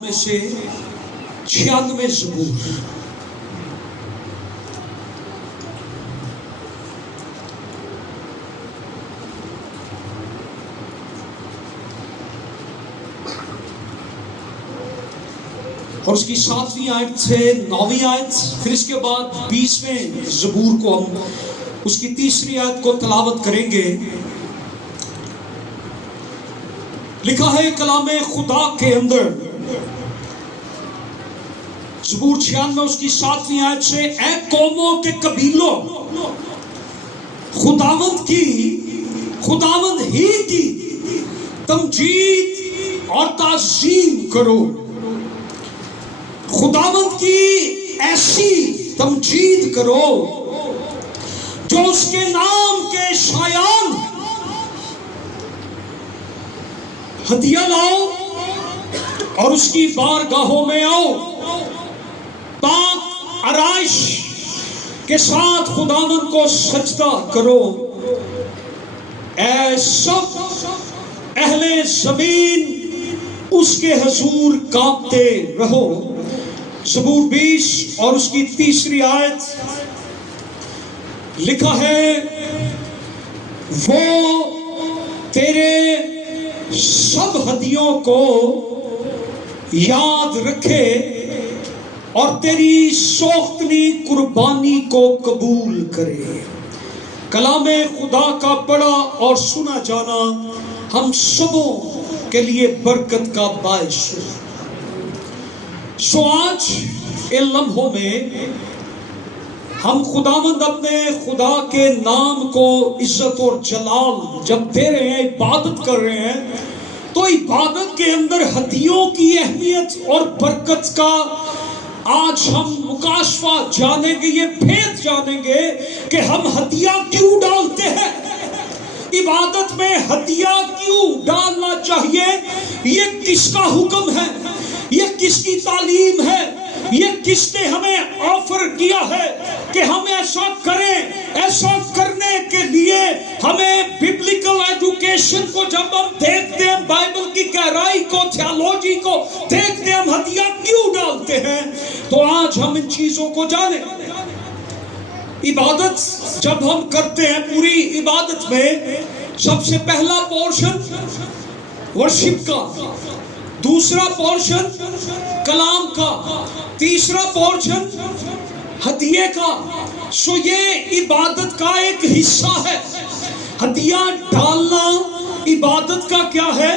میں سے 96 زبور۔ اور اس کی 7ویں آیت سے 9ویں آیت، پھر اس کے بعد 20ویں زبور کو ہم اس کی 3ری آیت کو تلاوت کریں گے۔ لکھا ہے کلام خدا کے اندر زبور 96 اس کی 7ویں آیت سے، اے قوموں کے قبیلوں، خداوند ہی کی تمجید اور تعظیم کرو۔ خداوند کی ایسی تمجید کرو جو اس کے نام کے شایان۔ ہدیہ لاؤ اور اس کی بارگاہوں میں آؤ، پاک آرائش کے ساتھ خداوند کو سجدہ کرو۔ اے سب اہل زمین اس کے حضور کانپتے رہو۔ زبور 20 اور اس کی 3ری آیت لکھا ہے، وہ تیرے سب ہدیوں کو یاد رکھے اور تیری سوختنی قربانی کو قبول کرے۔ کلام خدا کا پڑھا اور سنا جانا ہم سبوں کے لیے برکت کا باعث ہو۔ سو آج ان لمحوں میں ہم خداوند اپنے خدا کے نام کو عزت اور جلال جب دے رہے ہیں، عبادت کر رہے ہیں، تو عبادت کے اندر ہدیوں کی اہمیت اور برکت کا آج ہم مکاشفہ جانیں گے، یہ بھید جانیں گے کہ ہم ہدیہ کیوں ڈالتے ہیں، عبادت میں ہدیہ کیوں ڈالنا چاہیے، یہ کس کا حکم ہے، یہ کس کی تعلیم ہے، یہ کس نے ہمیں آفر کیا ہے کہ ہم ایسا کریں۔ ایسا کرنے کے لیے ہمیں ببلیکل ایجوکیشن کو جب ہم دیکھتے ہیں، بائبل کی گہرائی کو، تھیالوجی کو دیکھتے ہیں، ہم ہدیہ کیوں ڈالتے ہیں، تو آج ہم ان چیزوں کو جانیں۔ عبادت جب ہم کرتے ہیں، پوری عبادت میں سب سے پہلا پورشن ورشپ کا، دوسرا پورشن کلام کا، تیسرا پورشن ہدیے کا۔ سو یہ عبادت کا ایک حصہ ہے۔ ہدیہ ڈالنا عبادت کا کیا ہے؟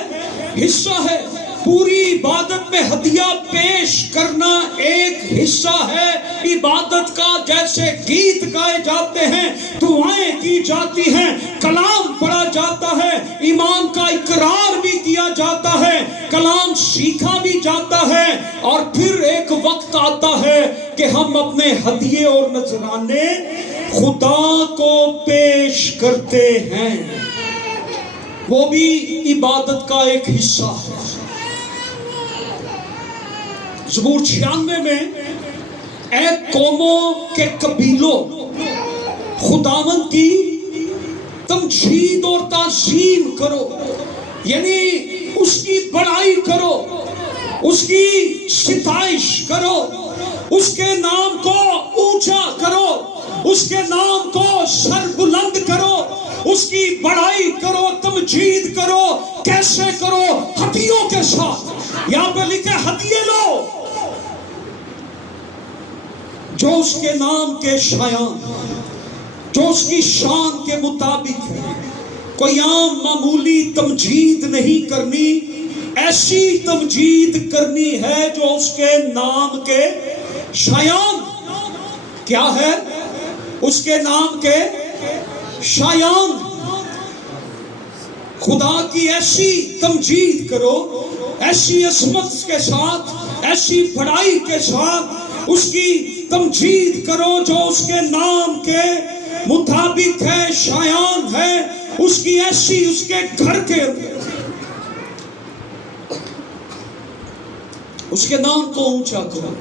حصہ ہے۔ پوری عبادت میں ہدیہ پیش کرنا ایک حصہ ہے عبادت کا۔ جیسے گیت گائے جاتے ہیں، دعائیں کی جاتی ہیں، کلام پڑھا جاتا ہے، ایمان کا اقرار بھی کیا جاتا ہے، کلام سیکھا بھی جاتا ہے، اور پھر ایک وقت آتا ہے کہ ہم اپنے ہدیے اور نذرانے خدا کو پیش کرتے ہیں۔ وہ بھی عبادت کا ایک حصہ ہے۔ زبور 96 میں، اے قوموں کے قبیلوں، خداوند کی تمجید اور تعظیم کرو، یعنی اس کی بڑائی کرو، اس کی ستائش کرو، اس کے نام کو اونچا کرو، اس کے نام کو سر بلند کرو، اس کی بڑائی کرو، تمجید کرو۔ کیسے کرو؟ ہدیوں کے ساتھ۔ یہاں پہ لکھے ہدیے لو جو اس کے نام کے شایان، جو اس کی شان کے مطابق ہے۔ کوئی عام معمولی تمجید نہیں کرنی، ایسی تمجید کرنی ہے جو اس کے نام کے شایان کیا ہے؟ اس کے نام کے شایان۔ خدا کی ایسی تمجید کرو، ایسی عظمت کے ساتھ، ایسی بڑائی کے ساتھ اس کی تمجید کرو جو اس کے نام کے مطابق ہے، شایان ہے، اس کی ایسی، اس کے گھر کے اندر اس کے نام کو اونچا کرو۔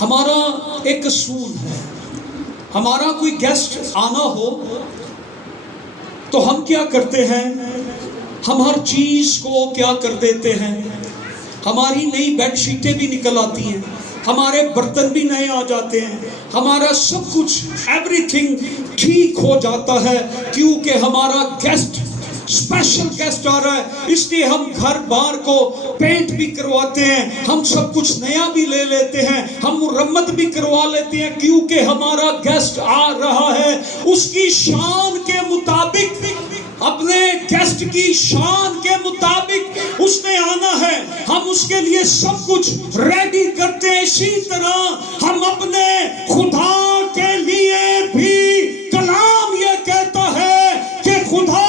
ہمارا ایک اصول ہے، ہمارا کوئی گیسٹ آنا ہو تو ہم کیا کرتے ہیں؟ ہم ہر چیز کو کیا کر دیتے ہیں؟ ہماری نئی بیڈ شیٹیں بھی نکل آتی ہیں، ہمارے برتن بھی نئے آ جاتے ہیں، ہمارا سب کچھ ایوری تھنگ ٹھیک ہو جاتا ہے، کیونکہ ہمارا گیسٹ اسپیشل گیسٹ آ رہا ہے، اس لیے ہم گھر بار کو پینٹ بھی کرواتے ہیں، ہم سب کچھ نیا بھی لے لیتے ہیں، ہم مرمت بھی کروا لیتے ہیں، کیونکہ ہمارا گیسٹ آ رہا ہے۔ اس کی شان کے مطابق، اپنے گیسٹ کی شان کے مطابق اس نے آنا ہے، ہم اس کے لیے سب کچھ ریڈی کرتے ہیں۔ اسی طرح ہم اپنے خدا کے لیے بھی، کلام یہ کہتا ہے کہ خدا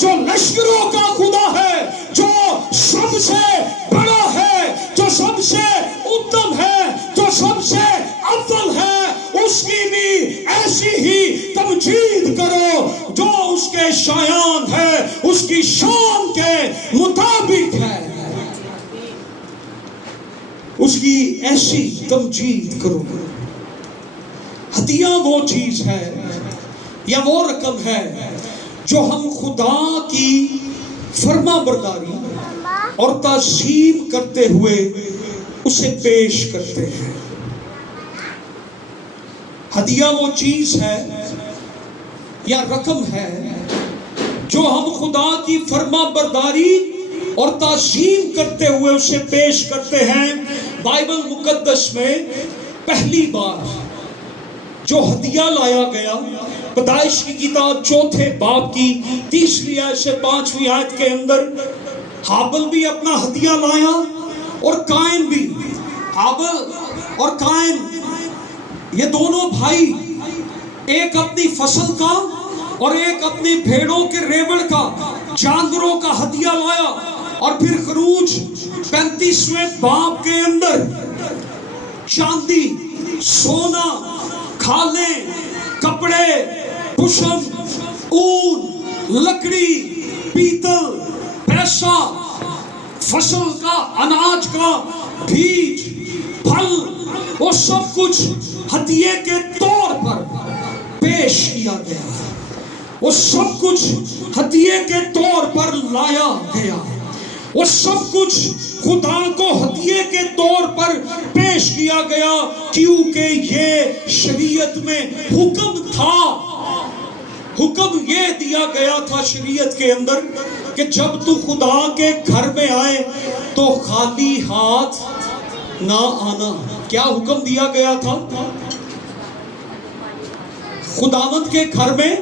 جو لشکروں کا خدا ہے، جو سب سے بڑا ہے، جو سب سے اتم ہے، جو سب سے اول ہے، اس کی بھی ایسی ہی تمجید کرو جو اس کے شایان ہے، اس کی شان کے مطابق ہے، اس کی ایسی تمجید کرو۔ ہدیہ وہ چیز ہے یا وہ رقم ہے جو ہم خدا کی فرما برداری اور تعظیم کرتے ہوئے اسے پیش کرتے ہیں۔ ہدیہ وہ چیز ہے یا رقم ہے جو ہم خدا کی فرما برداری اور تعظیم کرتے ہوئے اسے پیش کرتے ہیں۔ بائبل مقدس میں پہلی بار جو ہدیہ لایا گیا، پیدائش کی کتاب 4 باب کی 3 آیت سے 5 آیت کے اندر، ہابل بھی اپنا ہدیہ لایا اور قائن بھی۔ ہابل اور قائن یہ دونوں بھائی، ایک اپنی فصل کا اور ایک اپنی بھیڑوں کے ریوڑ کا، جانوروں کا ہدیہ لایا، اور پھر خروج 35ویں باب کے اندر چاندی، سونا، کھالیں، کپڑے، پشم، اون، لکڑی، پیتل، پیسہ، فصل کا، اناج کا، بیج، پھل، وہ سب کچھ ہدیے کے طور پر پیش کیا گیا، وہ سب کچھ ہدیے کے طور پر لایا گیا، وہ سب کچھ خدا کو ہدیے کے طور پر پیش کیا گیا، کیونکہ یہ شریعت میں حکم تھا۔ حکم یہ دیا گیا تھا شریعت کے اندر کہ جب تو خدا کے گھر میں آئے تو خالی ہاتھ نہ آنا۔ کیا حکم دیا گیا تھا؟ خداوند کے گھر میں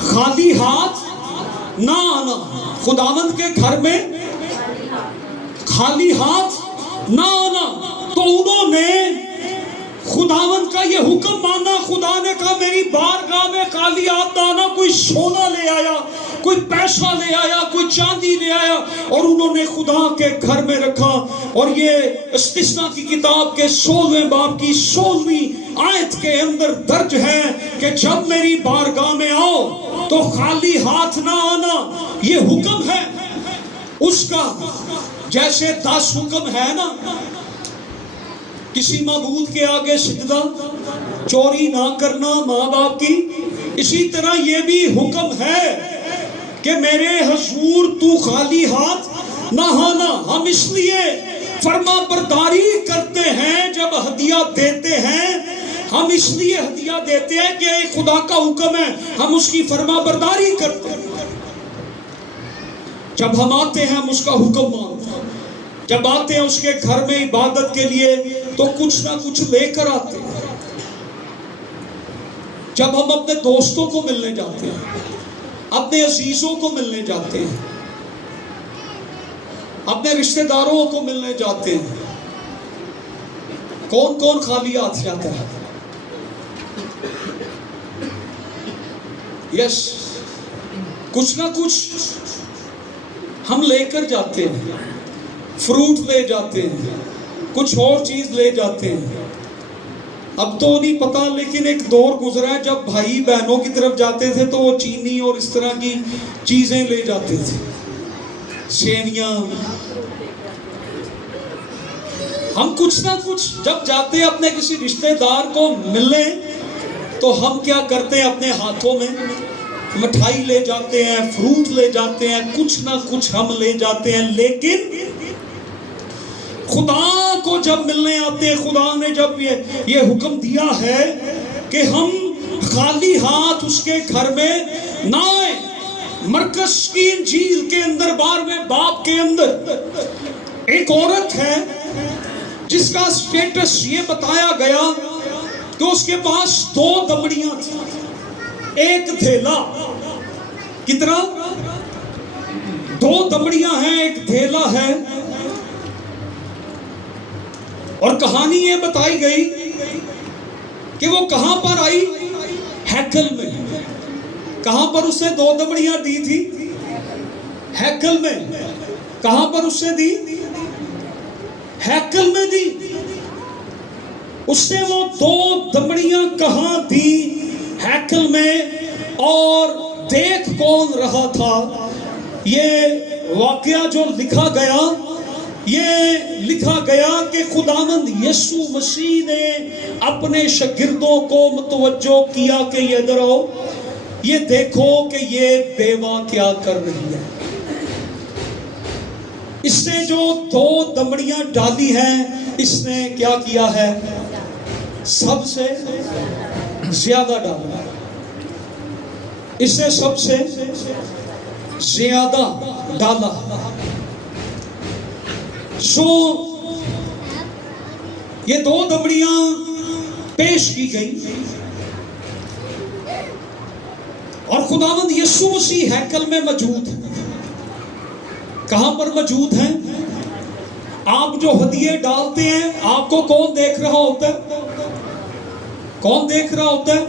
خالی ہاتھ نہ آنا، خداوند کے گھر میں خالی ہاتھ نہ آنا۔ تو انہوں نے خداوند کا یہ حکم مانا۔ خدا نے کہا میری بارگاہ میں خالی ہاتھ نہ آنا۔ کوئی سونا لے آیا، کوئی پیسہ لے آیا، کوئی چاندی لے آیا، اور انہوں نے خدا کے گھر میں رکھا۔ اور یہ استثنا کی کتاب کے 16ویں باب کی 16ویں آیت کے اندر درج ہے کہ جب میری بارگاہ میں آؤ تو خالی ہاتھ نہ آنا۔ یہ حکم ہے اس کا، جیسے 10 حکم ہے نا، کسی معبود کے آگے سجدہ، چوری نہ کرنا ماں باپ کی، اسی طرح یہ بھی حکم ہے کہ میرے حضور تو خالی ہاتھ نہ آنا۔ ہم اس لیے فرما برداری کرتے ہیں، جب ہدیہ دیتے ہیں ہم اس لیے ہدیہ دیتے ہیں کہ خدا کا حکم ہے، ہم اس کی فرما برداری کرتے ہیں۔ جب ہم آتے ہیں ہم اس کا حکم مانتے ہیں، جب آتے ہیں اس کے گھر میں عبادت کے لیے تو کچھ نہ کچھ لے کر آتے ہیں۔ جب ہم اپنے دوستوں کو ملنے جاتے ہیں، اپنے عزیزوں کو ملنے جاتے ہیں، اپنے رشتہ داروں کو ملنے جاتے ہیں، کون کون خالی ہاتھ جاتا ہے؟ یس، کچھ نہ کچھ ہم لے کر جاتے ہیں، فروٹ لے جاتے ہیں، کچھ اور چیز لے جاتے ہیں۔ اب تو نہیں پتا، لیکن ایک دور گزرا ہے جب بھائی بہنوں کی طرف جاتے تھے تو وہ چینی اور اس طرح کی چیزیں لے جاتے تھے، سیویاں۔ ہم کچھ نہ کچھ جب جاتے ہیں اپنے کسی رشتہ دار کو ملنے تو ہم کیا کرتے ہیں؟ اپنے ہاتھوں میں مٹھائی لے جاتے ہیں، فروٹ لے جاتے ہیں، کچھ نہ کچھ ہم لے جاتے ہیں۔ لیکن خدا کو جب ملنے آتے ہیں، خدا نے جب یہ حکم دیا ہے کہ ہم خالی ہاتھ اس کے گھر میں نہ آئیں۔ مرکز کی انجیل کے اندر 12ویں باب کے اندر ایک عورت ہے جس کا سٹیٹس یہ بتایا گیا کہ اس کے پاس 2 دمڑیاں تھیں، ایک دھیلا۔ کتنا؟ 2 دمڑیاں ہیں، ایک دھیلا ہے۔ اور کہانی یہ بتائی گئی کہ وہ کہاں پر آئی؟ ہیکل میں۔ کہاں پر اس نے 2 دمڑیاں دی تھی؟ ہیکل میں۔ کہاں پر اس نے دی؟ ہیکل میں دی۔ اس نے وہ 2 دمڑیاں کہاں دی؟ ہیکل میں۔ اور دیکھ کون رہا تھا؟ یہ واقعہ جو لکھا گیا، یہ لکھا گیا کہ خداوند یسوع مسیح نے اپنے شاگردوں کو متوجہ کیا کہ یہ ادھر آؤ، یہ دیکھو کہ یہ بیوہ کیا کر رہی ہے۔ اس نے جو 2 دمڑیاں ڈالی ہیں، اس نے کیا کیا ہے؟ سب سے زیادہ ڈالا۔ اس نے سب سے زیادہ ڈالا۔ یہ 2 دمڑیاں پیش کی گئی اور خداوند یسوع مسیح ہیکل میں موجود ہے۔ کہاں پر موجود ہیں؟ آپ جو ہدیے ڈالتے ہیں، آپ کو کون دیکھ رہا ہوتا ہے؟ کون دیکھ رہا ہوتا ہے؟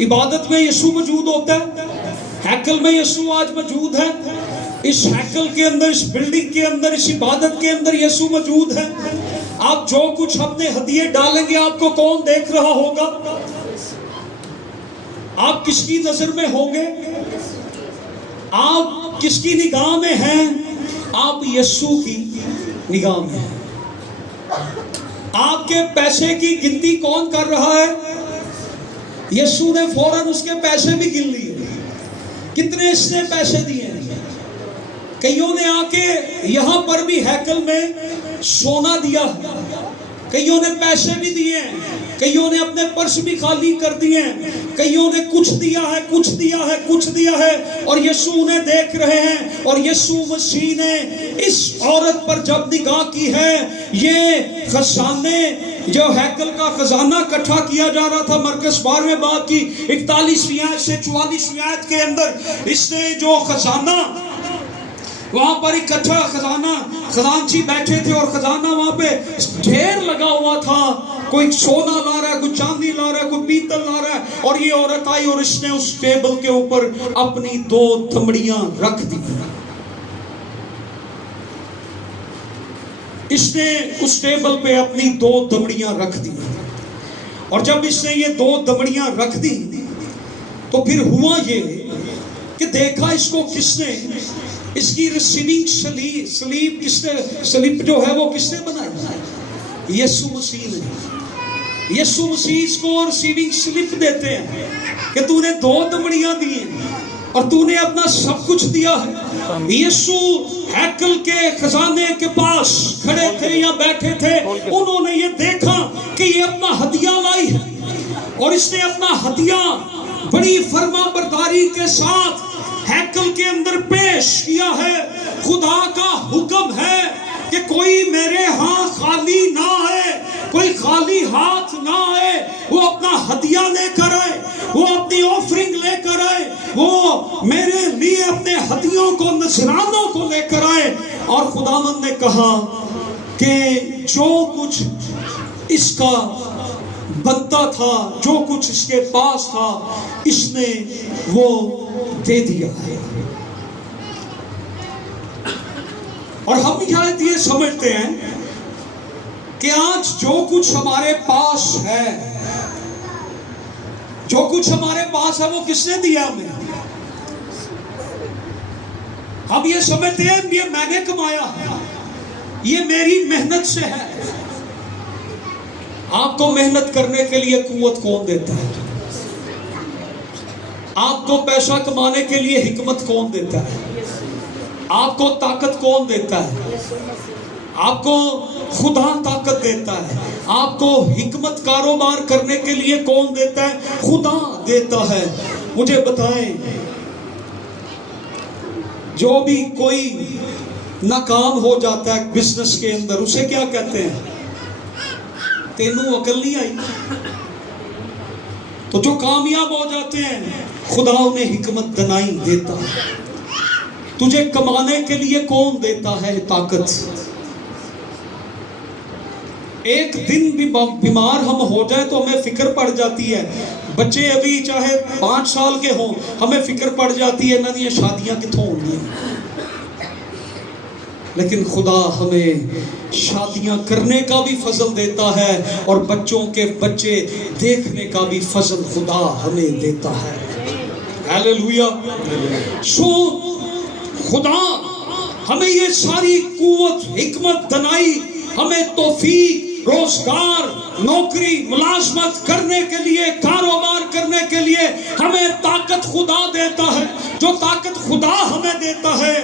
عبادت میں یسوع موجود ہوتا ہے، ہیکل میں یسوع آج موجود ہے۔ اس ہیکل کے اندر، اس بلڈنگ کے اندر، اس عبادت کے اندر یسوع موجود ہے۔ آپ جو کچھ اپنے ہدیے ڈالیں گے، آپ کو کون دیکھ رہا ہوگا؟ آپ کس کی نظر میں ہوں گے؟ آپ کس کی نگاہ میں ہیں؟ آپ یسوع کی نگاہ میں ہیں۔ آپ کے پیسے کی گنتی کون کر رہا ہے؟ یسوع نے فوراً اس کے پیسے بھی گن لیے۔ کتنے اس نے پیسے دیے ہیں؟ کئیوں نے آ کے یہاں پر بھی ہیکل میں سونا دیا ہے، کئیوں نے پیسے بھی دیے ہیں، کئیوں نے اپنے پرس بھی خالی کر دیے ہیں، کئیوں نے کچھ دیا ہے، کچھ دیا ہے، کچھ دیا ہے، اور یسوع نے دیکھ رہے ہیں۔ اور یسوع مسیح نے اس عورت پر جب نگاہ کی ہے، یہ خزانے جو ہیکل کا خزانہ اکٹھا کیا جا رہا تھا، مرکز 12ویں باب کی 41ویں آیت سے 44ویں آیت کے اندر، اس نے جو خزانہ وہاں پر اکٹھا، خزانچی بیٹھے تھے اور خزانہ وہاں پہ ڈھیر لگا ہوا تھا، کوئی سونا لا رہا ہے، کوئی چاندی لا رہا ہے، کوئی پیتل لا رہا ہے، اور یہ عورت آئی اور اس نے اس ٹیبل کے اوپر اپنی 2 دمڑیاں رکھ دی۔ اس نے اس ٹیبل پہ اپنی 2 دمڑیاں رکھ دی، اور جب اس نے یہ 2 دمڑیاں رکھ دی تو پھر ہوا یہ کہ دیکھا اس کو کس نے، اس کی ریسیونگ سلیپ کس نے، سلپ جو ہے وہ کس نے بنائی؟ یسوع مسیح نے۔ یسوع مسیح اس کو ریسیونگ سلپ دیتے ہیں کہ تو نے 2 دمڑیاں دی ہیں اور تو نے اپنا سب کچھ دیا ہے۔ یسوع ہیکل کے خزانے کے پاس کھڑے تھے یا بیٹھے تھے، انہوں نے یہ دیکھا کہ یہ اپنا ہدیہ لائی ہے، اور اس نے اپنا ہدیہ بڑی فرما برداری کے ساتھ ہیکل کے اندر پیش کیا ہے۔ خدا کا حکم ہے کہ کوئی میرے ہاں خالی نہ آئے، کوئی خالی ہاتھ نہ آئے، وہ اپنا ہدیہ لے کر آئے، وہ اپنی آفرنگ لے کر آئے، وہ میرے لیے اپنے ہدیوں کو، نذرانوں کو لے کر آئے۔ اور خداوند نے کہا کہ جو کچھ اس کا بنتا تھا، جو کچھ اس کے پاس تھا، اس نے وہ دے دیا ہے۔ اور ہم شاید یہ سمجھتے ہیں کہ آج جو کچھ ہمارے پاس ہے، جو کچھ ہمارے پاس ہے، وہ کس نے دیا ہمیں؟ ہم یہ سمجھتے ہیں یہ میں نے کمایا ہے، یہ میری محنت سے ہے۔ آپ کو محنت کرنے کے لیے قوت کون دیتا ہے؟ آپ کو پیسہ کمانے کے لیے حکمت کون دیتا ہے؟ آپ کو طاقت کون دیتا ہے؟ آپ کو خدا طاقت دیتا ہے. آپ کو حکمت کاروبار کرنے کے لیے کون دیتا ہے؟ خدا دیتا ہے. مجھے بتائیں، جو بھی کوئی ناکام ہو جاتا ہے بزنس کے اندر، اسے کیا کہتے ہیں؟ تینوں عقل نہیں آئی. تو جو کامیاب ہو جاتے ہیں خدا انہیں حکمت دنائی دیتا ہے. تجھے کمانے کے لیے کون دیتا ہے طاقت؟ ایک دن بھی بیمار ہم ہو جائے تو ہمیں فکر پڑ جاتی ہے. بچے ابھی چاہے 5 سال کے ہوں، ہمیں فکر پڑ جاتی ہے نہ یہ شادیاں کتوں ہوں گی. لیکن خدا ہمیں شادیاں کرنے کا بھی فضل دیتا ہے اور بچوں کے بچے دیکھنے کا بھی فضل خدا ہمیں دیتا ہے. ہیلیلویا. سو خدا ہمیں یہ ساری قوت، حکمت دنائی، ہمیں توفیق، روزگار، نوکری، ملازمت کرنے کے لیے، کاروبار کرنے کے لیے ہمیں طاقت خدا دیتا ہے. جو طاقت خدا ہمیں دیتا ہے،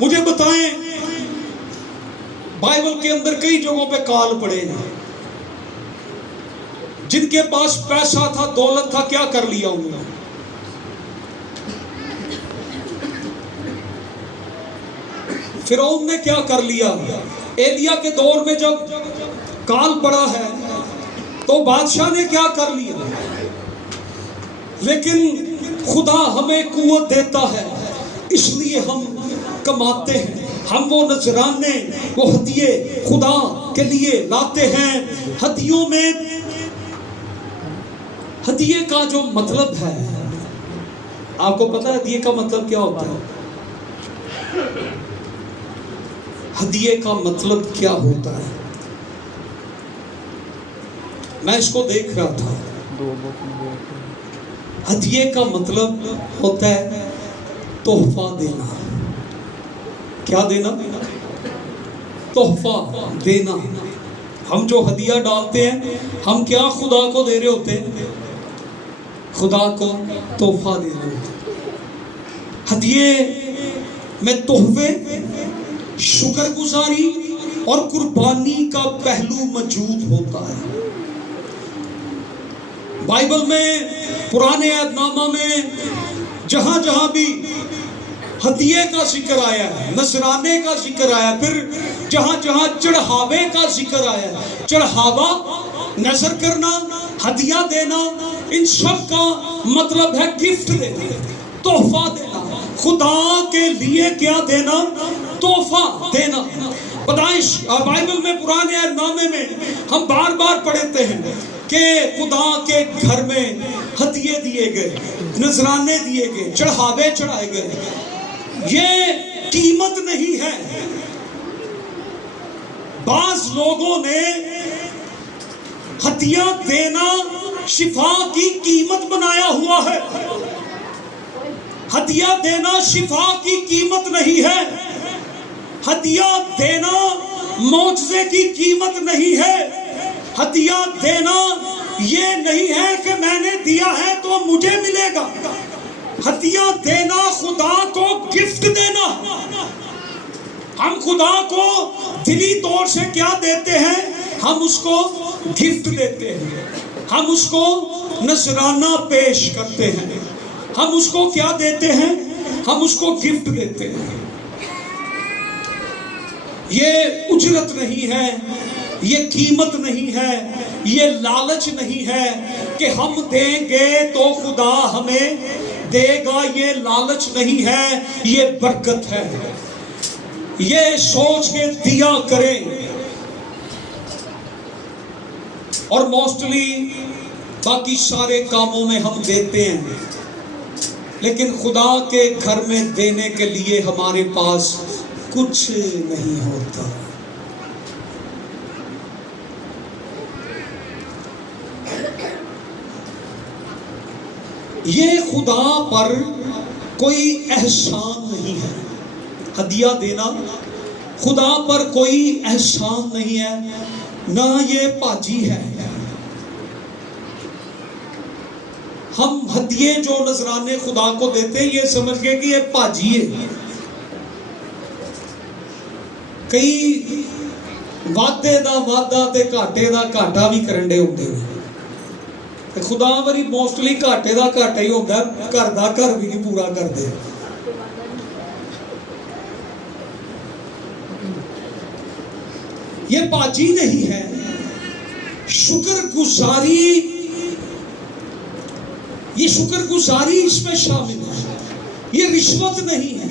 مجھے بتائیں، بائبل کے اندر کئی جگہوں پہ کال پڑے ہیں. جن کے پاس پیسہ تھا، دولت تھا، کیا کر لیا انہوں نے؟ فرعون نے کیا کر لیا؟ ایلیا کے دور میں جب کال پڑا ہے تو بادشاہ نے کیا کر لیا؟ لیکن خدا ہمیں قوت دیتا ہے، اس لیے ہم کماتے ہیں. ہم وہ نذرانے، وہ ہدیے خدا کے لیے لاتے ہیں. ہدیوں میں، ہدیے کا جو مطلب ہے، آپ کو پتا ہے ہدیے کا مطلب کیا ہوتا ہے؟ ہدیے کا مطلب کیا ہوتا ہے؟ میں اس کو دیکھ رہا تھا. ہدیے کا مطلب ہوتا ہے تحفہ دینا. کیا دینا؟ تحفہ دینا. ہم جو ہدیہ ڈالتے ہیں، ہم کیا خدا کو دے رہے ہوتے ہیں؟ خدا کو تحفہ دے رہے ہوتے ہیں. ہدیے میں تحفے، شکر گزاری اور قربانی کا پہلو موجود ہوتا ہے. بائبل میں، پرانے عہد نامہ میں جہاں جہاں بھی ہدیے کا ذکر آیا ہے، نذرانے کا ذکر آیا، پھر جہاں جہاں چڑھاوے کا ذکر آیا ہے، چڑھاوا، نذر کرنا، ہدیہ دینا، ان سب کا مطلب ہے گفٹ دینا، تحفہ دینا. خدا کے لیے کیا دینا؟ تحفہ دینا. پیدائش بائبل میں، پرانے عہد نامے میں ہم بار بار پڑھتے ہیں کہ خدا کے گھر میں ہدیے دیے گئے، نذرانے دیے گئے، چڑھاوے چڑھائے گئے. یہ قیمت نہیں ہے. بعض لوگوں نے ہدیہ دینا شفا کی قیمت بنایا ہوا ہے. ہدیہ دینا شفا کی قیمت نہیں ہے. ہدیہ دینا معجزے کی قیمت نہیں ہے. ہدیہ دینا یہ نہیں ہے کہ میں نے دیا ہے تو مجھے ملے گا. ہدیہ دینا خدا کو گفٹ دینا. ہم خدا کو دلی طور سے کیا دیتے ہیں؟ ہم اس کو گفٹ دیتے ہیں. ہم اس کو نذرانہ پیش کرتے ہیں. ہم اس کو کیا دیتے ہیں؟ ہم اس کو گفٹ دیتے ہیں. یہ اجرت نہیں ہے، یہ قیمت نہیں ہے، یہ لالچ نہیں ہے کہ ہم دیں گے تو خدا ہمیں دے گا. یہ لالچ نہیں ہے، یہ برکت ہے. یہ سوچ کے دیا کریں. اور موسٹلی باقی سارے کاموں میں ہم دیتے ہیں، لیکن خدا کے گھر میں دینے کے لیے ہمارے پاس کچھ نہیں ہوتا. یہ خدا پر کوئی احسان نہیں ہے. ہدیہ دینا خدا پر کوئی احسان نہیں ہے، نہ یہ پاجی ہے. ہم ہدیے جو نذرانے خدا کو دیتے ہیں، یہ سمجھ گئے کہ یہ پاجی ہے. کئی ਵਾਧੇ ਦਾ ਵਾਧਾ ਤੇ ਘਾਟੇ ਦਾ ਘਾਟਾ ਵੀ ਕਰਨ ਦੇ ਹੁੰਦੇ ਨੇ ਤੇ ਖੁਦਾ ਵਾਰੀ ਮੋਸਟਲੀ ਘਾਟੇ ਦਾ ਘਾਟਾ ਹੀ ਹੁੰਦਾ, ਘਰ ਦਾ ਘਰ ਵੀ ਨਹੀਂ ਪੂਰਾ ਕਰਦੇ। یہ باجی نہیں ہے، شکر گزاری، یہ شکر گزاری اس میں شامل ہے، یہ رشوت نہیں ہے،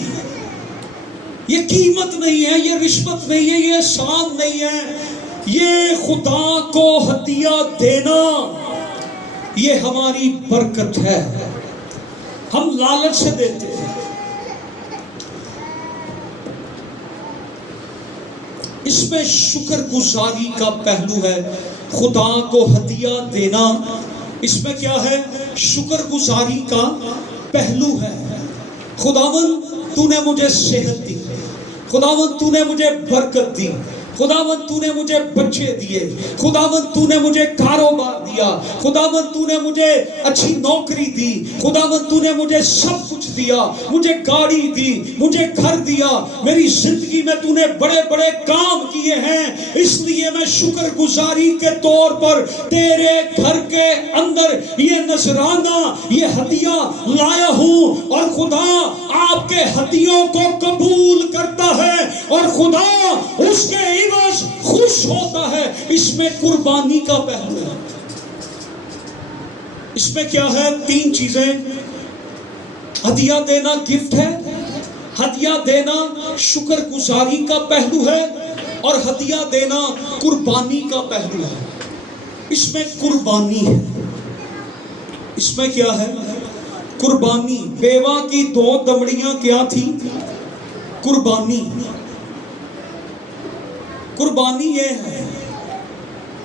یہ قیمت نہیں ہے، یہ رشوت نہیں ہے، یہ احسان نہیں ہے، یہ خدا کو ہدیہ دینا، یہ ہماری برکت ہے، ہم لالچ سے دیتے ہیں۔ اس میں شکر گزاری کا پہلو ہے، خدا کو ہدیہ دینا، اس میں کیا ہے؟ شکر گزاری کا پہلو ہے۔ خداوند تو نے مجھے صحت دی، خداوند تو نے مجھے برکت دی، خداوند تو نے مجھے بچے دیے، خداوند تو نے مجھے کاروبار دیا، خداوند تو نے مجھے اچھی نوکری دی، خداوند تو نے مجھے سب کچھ دیا، مجھے گاڑی دی، مجھے گھر دیا، میری زندگی میں تو نے بڑے بڑے کام کیے ہیں، اس لیے میں شکر گزاری کے طور پر تیرے گھر کے اندر یہ نذرانہ، یہ ہدیہ لایا ہوں، اور خدا آپ کے ہدیوں کو قبول کرتا ہے اور خدا اس کے عوض خوش ہوتا ہے۔ اس میں قربانی کا پہلو ہے۔ اس میں کیا ہے؟ 3 چیزیں، ہدیہ دینا گفٹ ہے، ہدیہ دینا شکر گزاری کا پہلو ہے، اور ہدیہ دینا قربانی کا پہلو ہے۔ اس میں قربانی ہے، اس میں کیا ہے؟ قربانی۔ بیوہ کی 2 دمڑیاں کیا تھی؟ قربانی۔ قربانی یہ ہے،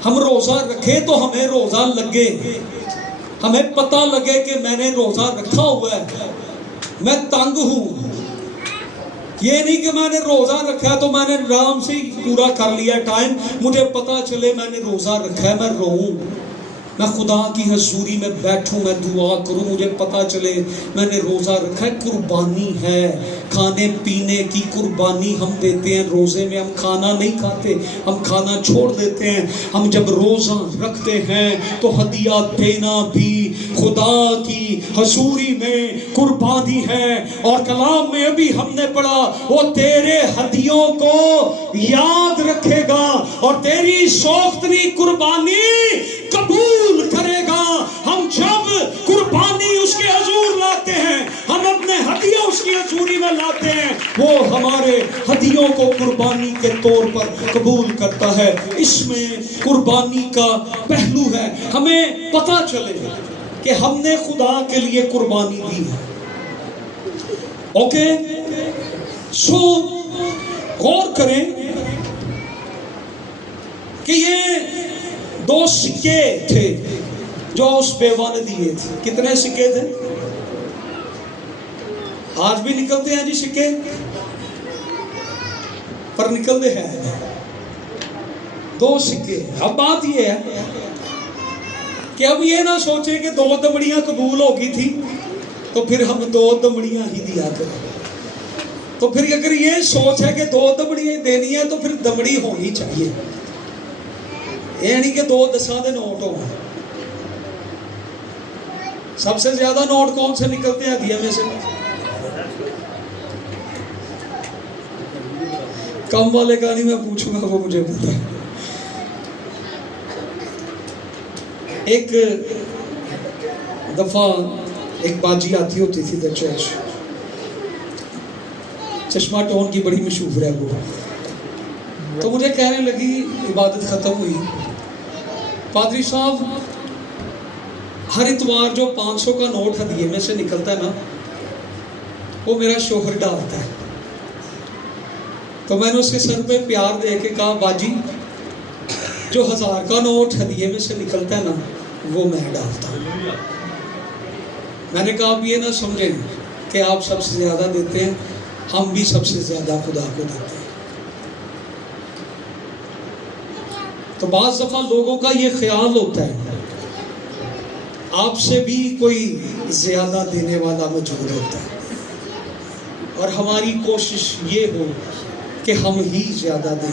ہم روزہ رکھے تو ہمیں روزہ لگے، ہمیں پتہ لگے کہ میں نے روزہ رکھا ہوا ہے، میں تنگ ہوں، یہ نہیں کہ میں نے روزہ رکھا ہے تو میں نے آرام سے پورا کر لیا ٹائم، مجھے پتہ چلے میں نے روزہ رکھا ہے، میں روؤں، میں خدا کی حضوری میں بیٹھوں، میں دعا کروں، مجھے پتہ چلے میں نے روزہ رکھا ہے۔ قربانی ہے، کھانے پینے کی قربانی ہم دیتے ہیں۔ روزے میں ہم کھانا نہیں کھاتے، ہم کھانا چھوڑ دیتے ہیں۔ ہم جب روزہ رکھتے ہیں تو ہدیہ دینا بھی خدا کی حضوری میں قربانی ہے۔ اور کلام میں ابھی ہم نے پڑھا، وہ تیرے ہدیوں کو یاد رکھے گا اور تیری سوختنی قربانی قبول کرے گا۔ ہم جب قربانی اس کے حضور لاتے ہیں، ہم اپنے ہدیہ اس کی حضوری میں لاتے ہیں، وہ ہمارے ہدیوں کو قربانی کے طور پر قبول کرتا ہے۔ اس میں قربانی کا پہلو ہے، ہمیں پتہ چلے کہ ہم نے خدا کے لیے قربانی دی ہے۔ اوکے، سو غور کریں کہ یہ 2 سکے تھے جو اس بیوہ نے دیے تھے۔ کتنے سکے تھے؟ آج بھی نکلتے ہیں جی سکے، پر نکلتے ہیں 2 سکے۔ اب بات یہ ہے کہ اب یہ نہ سوچے کہ 2 دمڑیاں قبول ہو گئی تھی تو پھر ہم 2 دمڑیاں ہی دیا کریں۔ تو پھر اگر یہ سوچ ہے کہ 2 دمڑیاں دینی ہے تو پھر دمڑی ہونی چاہیے، یہ نہیں کہ 2 10 دے نوٹ ہو۔ سب سے زیادہ نوٹ کون سے نکلتے ہیں ہدیہ میں سے؟ کم والے کا نہیں میں پوچھوں گا، وہ مجھے پتا ہے۔ ایک دفعہ ایک باجی آتی ہوتی تھی در چرچ، چشمہ ٹون کی بڑی مشہور ہے وہ، تو مجھے کہنے لگی، عبادت ختم ہوئی، پادری صاحب ہر اتوار جو 500 کا نوٹ ہدیے میں سے نکلتا ہے نا، وہ میرا شوہر ڈالتا ہے۔ تو میں نے اس کے سر پہ پیار دے کے کہا، باجی جو 1000 کا نوٹ ہدیے میں سے نکلتا ہے نا، وہ میں ڈالتا ہوں۔ میں نے کہا آپ یہ نہ سمجھیں کہ آپ سب سے زیادہ دیتے ہیں، ہم بھی سب سے زیادہ خدا کو دیتے ہیں۔ تو بعض دفعہ لوگوں کا یہ خیال ہوتا ہے آپ سے بھی کوئی زیادہ دینے والا موجود ہوتا ہے، اور ہماری کوشش یہ ہو کہ ہم ہی زیادہ دیں۔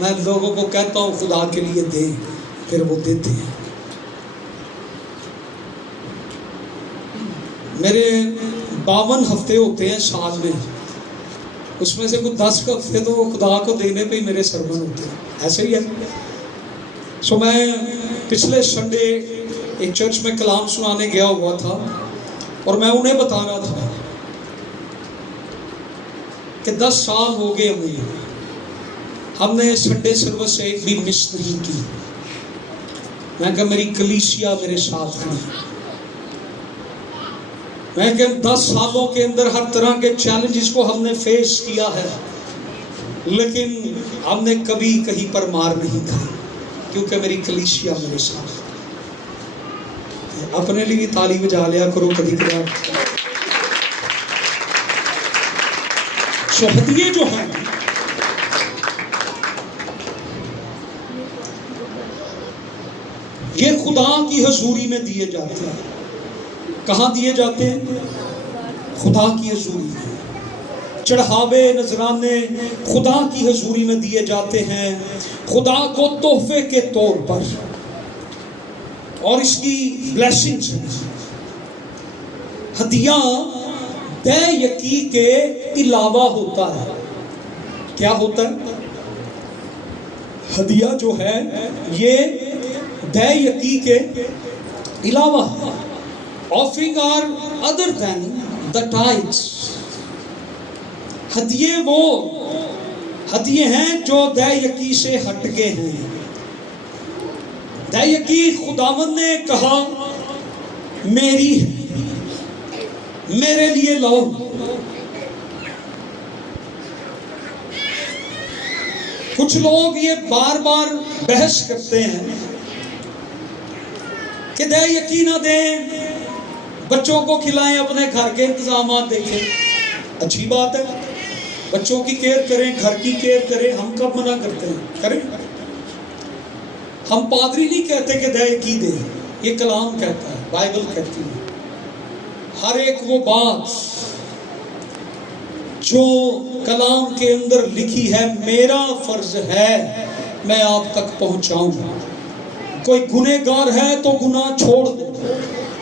میں لوگوں کو کہتا ہوں خدا کے لیے دیں، پھر وہ دیتے ہیں۔ میرے 52 ہفتے ہوتے ہیں سال میں، اس میں سے کچھ 10 ہفتے تو خدا کو دینے پہ ہی میرے سرمن ہوتے ہیں، ایسے ہی ہے۔ سو میں پچھلے سنڈے ایک چرچ میں کلام سنانے گیا ہوا تھا، اور میں انہیں بتا رہا تھا کہ 10 سال ہو گئے ہم نے سنڈے سروس ایک بھی مس نہیں کی۔ میں کہ میری کلیسیا میرے ساتھ کھڑی، میں کہ 10 سالوں کے اندر ہر طرح کے چیلنجز کو ہم نے فیس کیا ہے، لیکن ہم نے کبھی کہیں پر مار نہیں کھائی، کیونکہ میری کلیسیا میرے ساتھ۔ اپنے لیے تالی بجا لیا کرو کبھی کبھار۔ سو ہدیے جو ہیں یہ خدا کی حضوری میں دیے جاتے ہیں۔ کہاں دیے جاتے ہیں؟ خدا کی حضوری میں۔ چڑھاوے نذرانے خدا کی حضوری میں دیے جاتے ہیں، خدا کو تحفے کے طور پر، اور اس کی بلیسنگز ہیں۔ ہدیہ دے یکی کے علاوہ ہوتا ہے۔ کیا ہوتا ہے؟ ہدیہ جو ہے یہ دے یکی کے علاوہ، offering are other than the tithes۔ ہدیے وہ ہدیے ہیں جو دے یکی سے ہٹ کے ہیں۔ دے یکی خداوند نے کہا میری ہے، میرے لیے لاؤ۔ کچھ لوگ یہ بار بار بحث کرتے ہیں کہ دے یکی نہ دیں، بچوں کو کھلائیں، اپنے گھر کے انتظامات دیکھیں۔ اچھی بات ہے، بچوں کی کیئر کریں، گھر کی کیئر کریں، ہم کب منع کرتے ہیں؟ کریں۔ ہم پادری نہیں کہتے کہ دے یکی دے، یہ کلام کہتا ہے، بائبل کہتی ہے۔ ہر ایک وہ بات جو کلام کے اندر لکھی ہے میرا فرض ہے میں آپ تک پہنچاؤں۔ کوئی گنہگار ہے تو گناہ چھوڑ دے،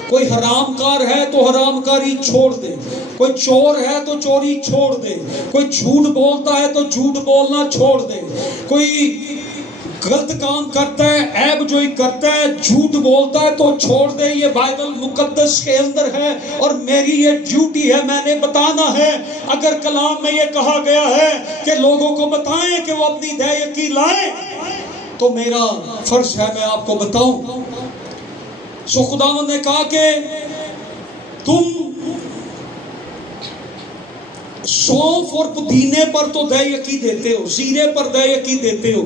کوئی حرام کار ہے تو حرام کاری چھوڑ دے، کوئی چور ہے تو چوری چھوڑ دے، کوئی جھوٹ بولتا ہے تو جھوٹ بولنا چھوڑ دے، کوئی غلط کام کرتا ہے، عیب جوئی کرتا ہے، جھوٹ بولتا ہے تو چھوڑ دے۔ یہ بائبل مقدس کے اندر ہے، اور میری یہ ڈیوٹی ہے، میں نے بتانا ہے۔ اگر کلام میں یہ کہا گیا ہے کہ لوگوں کو بتائیں کہ وہ اپنی دے یکی لائیں، تو میرا فرض ہے میں آپ کو بتاؤں۔ سو خداوند نے کہا کہ تم سونف اور پودینے پر تو دے یکی دیتے ہو، زیرے پر دے یکی دیتے ہو،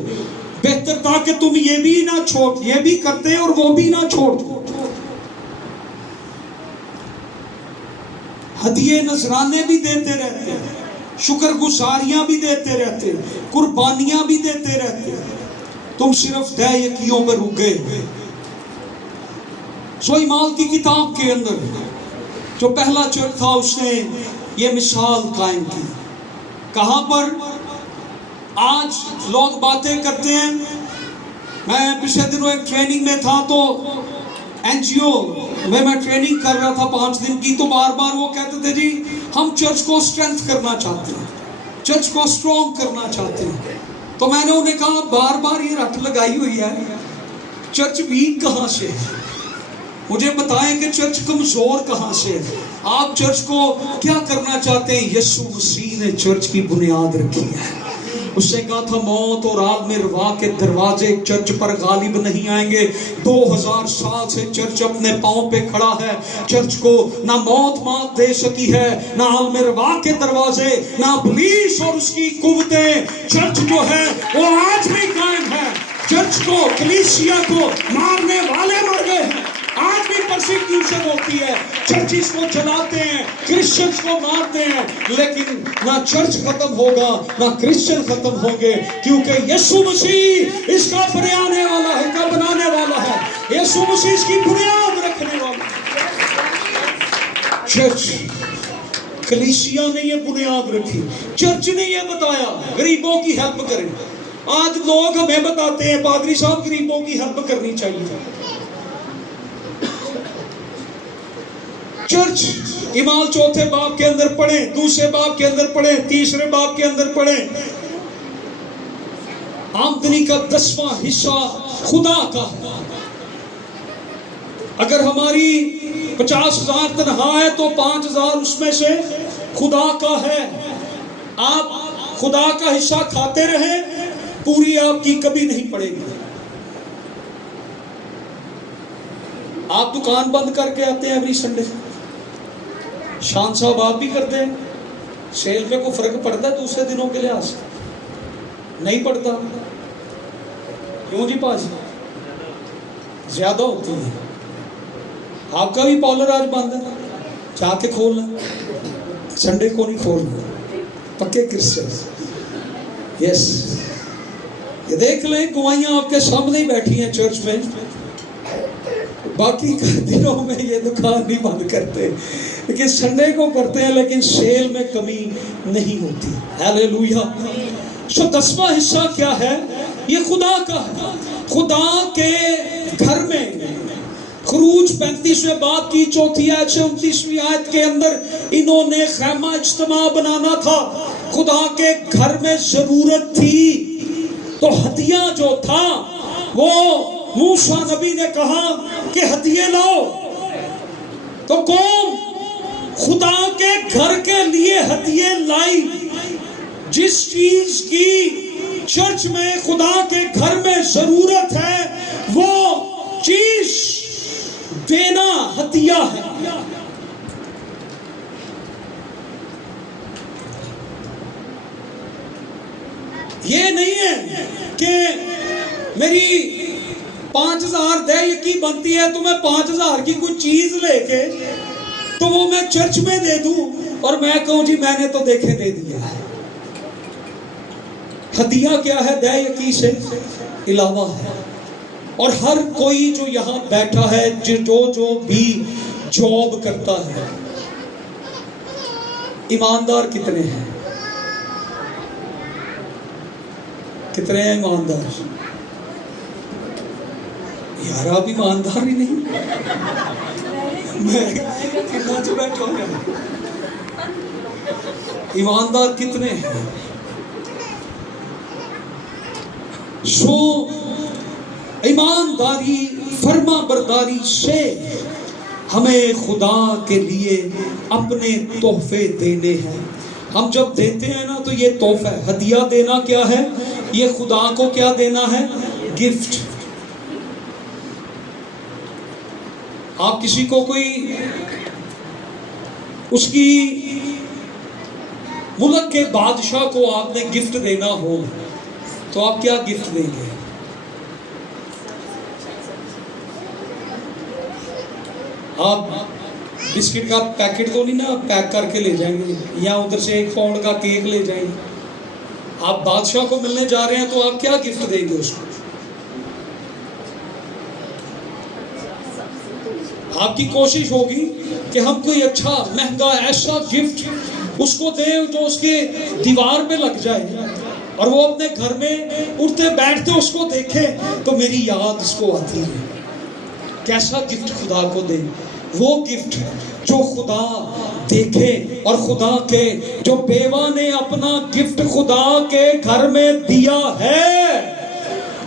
بہتر تھا کہ تم یہ بھی نہ چھوڑ، یہ بھی کرتے اور وہ بھی نہ چھوڑ۔ ہدیے نذرانے بھی دیتے رہتے، شکر گزاریاں بھی دیتے رہتے، قربانیاں بھی دیتے رہتے، تم صرف دے یکیوں پر رک گئے۔ سو اعمال کی کتاب کے اندر جو پہلا چرچ تھا اس نے یہ مثال قائم کی۔ کہاں پر؟ آج لوگ باتیں کرتے ہیں۔ میں پچھلے دنوں ایک ٹریننگ میں تھا تو این جی او میں ٹریننگ کر رہا تھا 5 دن کی، تو بار بار وہ کہتے تھے جی ہم چرچ کو اسٹرینتھ کرنا چاہتے ہیں، چرچ کو اسٹرانگ کرنا چاہتے ہیں۔ تو میں نے انہیں کہا بار بار یہ رٹ لگائی ہوئی ہے، چرچ ویک کہاں سے ہے؟ مجھے بتائیں کہ چرچ کمزور کہاں سے ہے؟ آپ چرچ کو کیا کرنا چاہتے ہیں؟ یسوع مسیح نے چرچ کی بنیاد رکھی ہے۔ اس نے کہا تھا موت اور عالم روا کے دروازے چرچ پر غالب نہیں آئیں گے۔ 2000 سال سے چرچ اپنے پاؤں پہ کھڑا ہے۔ چرچ کو نہ موت مات دے سکی ہے، نہ عالم روا کے دروازے، نہ ابلیس اور اس کی قوتیں۔ چرچ جو ہے وہ آج بھی قائم ہے۔ چرچ کو، کلیسیا کو مارنے والے مر گئے ہیں، آج بھی پرسیکیوشن ہوتی ہے، چرچز کو جلاتے ہیں، کرسچنز کو مارتے ہیں، لیکن نہ چرچ ختم ہوگا نہ کرسچن ختم ہوں گے، کیونکہ یسوع مسیح اس کا بنانے والا ہے، کا بنانے والا ہے۔ یسوع مسیح اس کی بنیاد رکھنے والا ہے۔ چرچ، کلیسیا نے یہ بنیاد رکھی، چرچ نے یہ بتایا غریبوں کی ہیلپ کریں، آج لوگ ہمیں بتاتے ہیں پادری صاحب غریبوں کی ہیلپ کرنی چاہیے. چرچ ایمال چوتھے باب کے اندر پڑھیں, دوسرے باب کے اندر پڑھیں, تیسرے باب کے اندر پڑھیں. آمدنی کا 10واں حصہ خدا کا ہے. اگر ہماری 50,000 تنخواہ ہے تو 5,000 اس میں سے خدا کا ہے. آپ خدا کا حصہ کھاتے رہیں, پوری آپ کی کبھی نہیں پڑے گی. آپ دکان بند کر کے آتے ہیں ایوری سنڈے, شان صاحب آپ بھی کرتے ہیں. سیل پہ کوئی فرق پڑتا ہے دوسرے دنوں کے لحاظ سے؟ نہیں پڑتا. کیوں جی پاجی؟ زیادہ ہوتی ہے. آپ کا بھی پارلر آج بند ہے, جا کے کھولنا, سنڈے کو نہیں کھولنا. پکے کرسچن. یس, یہ دیکھ لیں گوائیاں آپ کے سامنے ہی بیٹھی ہیں چرچ میں. باقی دنوں میں یہ دکان نہیں بند کرتے, لیکن سنڈے کو کرتے ہیں, لیکن سیل میں کمی نہیں ہوتی. ہیلیلویا. سو 10واں حصہ کیا ہے؟ یہ خدا کا ہے. خدا کے گھر میں خروج 35ویں باب کی 4 آیت سے 29ویں آیت کے اندر انہوں نے خیمہ اجتماع بنانا تھا. خدا کے گھر میں ضرورت تھی, تو ہدیہ جو تھا وہ موسیٰ نبی نے کہا کہ ہدیے لاؤ. تو قوم خدا کے گھر کے لیے ہدیے لائی. جس چیز کی چرچ میں خدا کے گھر میں ضرورت ہے وہ چیز دینا ہدیہ ہے. یہ نہیں ہے کہ میری 5,000 دے یکی بنتی ہے تو میں 5,000 کی کوئی چیز لے کے تو وہ میں چرچ میں دے دوں اور میں کہوں جی میں نے تو دیکھے دے دیا ہے. ہدیہ کیا ہے؟ دے یکی سے علاوہ ہے. اور ہر کوئی جو یہاں بیٹھا ہے, جو بھی جاب کرتا ہے, ایماندار کتنے ہیں؟ کتنے ہیں ایماندار؟ یار آپ ایماندار ہی نہیں. میں کتنا جو بیٹھا ہوں, ایماندار کتنے ہیں؟ سو ایمانداری فرما برداری سے ہمیں خدا کے لیے اپنے تحفے دینے ہیں. ہم جب دیتے ہیں نا تو یہ تحفہ ہے. ہدیہ دینا کیا ہے؟ یہ خدا کو کیا دینا ہے؟ گفٹ. آپ کسی کو کوئی اس کی ملک کے بادشاہ کو آپ نے گفٹ دینا ہو تو آپ کیا گفٹ دیں گے؟ آپ بسکٹ کا پیکٹ تو نہیں نا پیک کر کے لے جائیں گے, یا ادھر سے 1 پاؤنڈ کا کیک لے جائیں گے. آپ بادشاہ کو ملنے جا رہے ہیں تو آپ کیا گفٹ دیں گے اس کو؟ آپ کی کوشش ہوگی کہ ہم کوئی اچھا مہنگا ایسا گفٹ اس کو دیں جو اس کے دیوار پہ لگ جائے اور وہ اپنے گھر میں اٹھتے بیٹھتے اس کو دیکھے تو میری یاد اس کو آتی ہے. کیسا گفٹ خدا کو دیں؟ وہ گفٹ جو خدا دیکھے. اور خدا کے جو بیوہ نے اپنا گفٹ خدا کے گھر میں دیا ہے,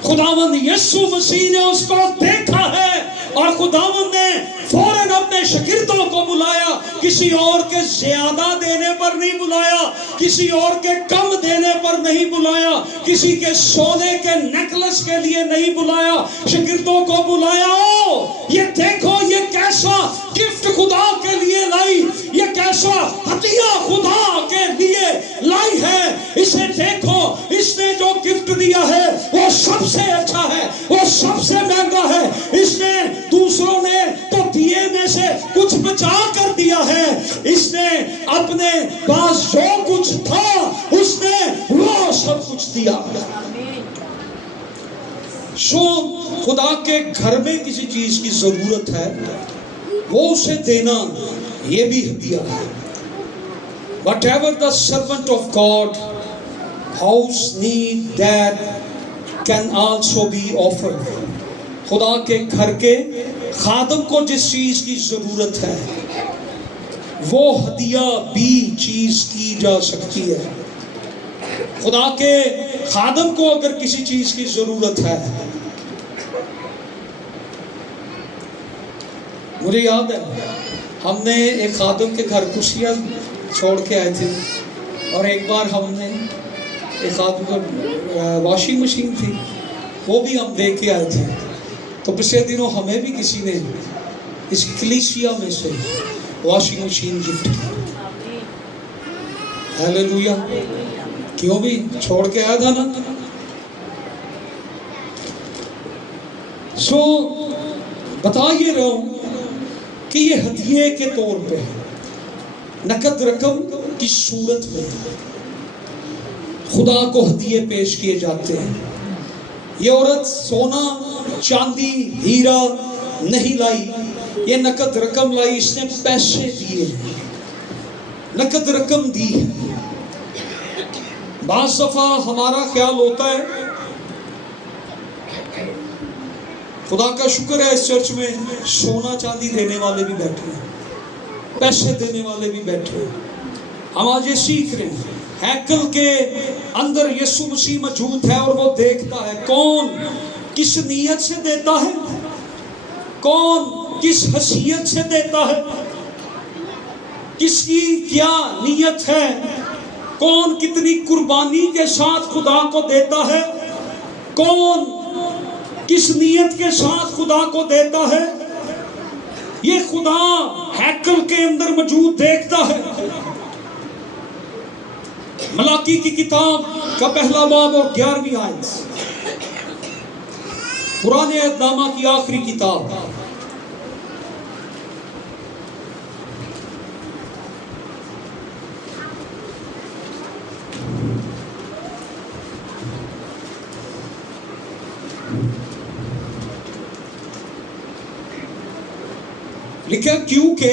خداوند یسوع مسیح نے اس کو دیکھا ہے اور خداوند نے فوراً اپنے شاگردوں کو بلایا. کسی اور کے زیادہ دینے پر نہیں بلایا, کسی اور کے کم دینے پر نہیں بلایا, کسی کے سونے کے نیکلس کے لیے نہیں بلایا. شاگردوں کو بلایا, یہ دیکھو یہ کیسا گفٹ خدا کے لیے لائی, یہ کیسا ہدیہ خدا کے لیے لائی ہے. اسے دیکھو, اس نے جو گفٹ دیا ہے وہ سب سے اچھا ہے, وہ سب سے مہنگا ہے. اس نے دوسروں نے تو دیے میں سے کچھ بچا کر دیا ہے, اس نے اپنے پاس جو کچھ تھا اس نے وہ سب کچھ دیا. سو خدا کے گھر میں کسی چیز کی ضرورت ہے وہ اسے دینا یہ بھی ہدیہ ہے. Whatever the servant of God house need that can also be offered. خدا کے گھر کے خادم کو جس چیز کی ضرورت ہے وہ ہدیہ بھی چیز کی جا سکتی ہے. خدا کے خادم کو اگر کسی چیز کی ضرورت ہے، مجھے یاد ہے ہم نے ایک خادم کے گھر کرسیاں چھوڑ کے آئے تھے، اور ایک بار ہم نے ایک خادم کا واشنگ مشین تھی وہ بھی ہم دے کے آئے تھے. تو پچھلے دنوں ہمیں بھی کسی نے اس کلیسیا میں سے واشنگ مشین گفٹ کی. ہیلیلویا. کیوں بھی چھوڑ کے آیا تھا نا. سو بتا یہ رہا ہوں کہ یہ ہدیے کے طور پہ نقد رقم کی صورت میں خدا کو ہدیے پیش کیے جاتے ہیں. یہ عورت سونا چاندی ہیرا نہیں لائی، یہ نقد رقم لائی. اس نے پیسے دیے، نقد رقم دی ہے. بعض دفعہ ہمارا خیال ہوتا ہے، خدا کا شکر ہے اس چرچ میں سونا چاندی دینے والے بھی بیٹھے ہیں، پیسے دینے والے بھی بیٹھے ہیں. ہم آج یہ سیکھ رہے ہیں ہیکل کے اندر یسوع مسیح موجود ہے اور وہ دیکھتا ہے کون کس نیت سے دیتا ہے، کون کس حیثیت سے دیتا ہے، کس کی کیا نیت ہے، کون کتنی قربانی کے ساتھ خدا کو دیتا ہے، کون کس نیت کے ساتھ خدا کو دیتا ہے. یہ خدا ہیکل کے اندر موجود دیکھتا ہے. ملاکی کی کتاب کا پہلا باب اور 11ویں آیت، پرانے عہد نامہ کی آخری کتاب. لکھا کیونکہ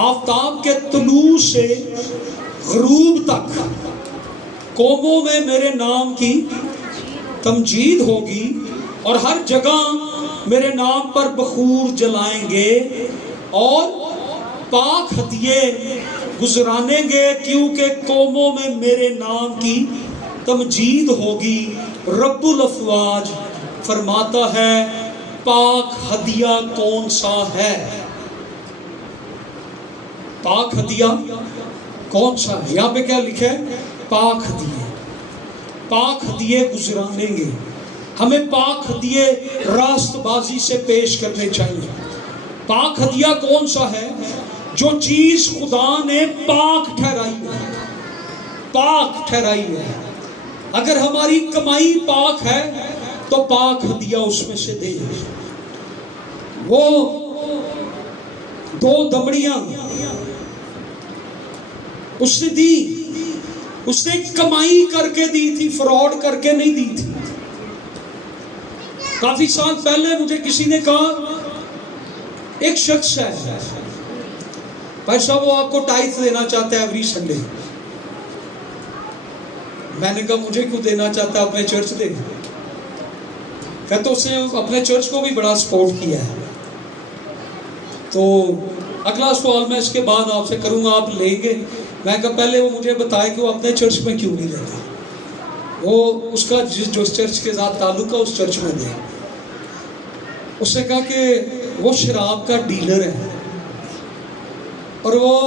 آفتاب کے طلوع سے غروب تک قوموں میں میرے نام کی تمجید ہوگی اور ہر جگہ میرے نام پر بخور جلائیں گے اور پاک ہدیے گزرانیں گے، کیونکہ قوموں میں میرے نام کی تمجید ہوگی. رب الافواج فرماتا ہے پاک ہدیہ کون سا ہے؟ پاک ہدیہ کون سا ہے؟ یہاں پہ کیا لکھا ہے؟ پاک ہدیے. پاک ہدیے گزرانیں گے. ہمیں پاک ہدیے راست بازی سے پیش کرنے چاہیے. پاک ہدیہ کون سا ہے؟ جو چیز خدا نے پاک ٹھہرائی ہے، پاک ٹھہرائی ہے. اگر ہماری کمائی پاک ہے تو پاک ہدیہ اس میں سے دے. وہ 2 دمڑیاں اس نے دی، اس نے کمائی کر کے دی تھی، فراڈ کر کے نہیں دی تھی. کافی سال پہلے مجھے کسی نے کہا ایک شخص ہے بھائی صاحب وہ آپ کو ٹائتھ دینا چاہتا ہے ایوری سنڈے. میں نے کہا مجھے کیوں دینا چاہتا ہے، اپنے چرچ دے. کہتا اس نے اپنے چرچ کو بھی بڑا سپورٹ کیا ہے. تو اگلا سوال میں اس کے بعد آپ سے کروں گا، آپ لیں گے؟ میں کہا پہلے وہ مجھے بتائے کہ وہ اپنے چرچ میں کیوں نہیں لیتا. وہ اس کا جو چرچ کے ساتھ تعلق ہے اس چرچ میں دے. اس نے کہا کہ وہ شراب کا ڈیلر ہے اور وہ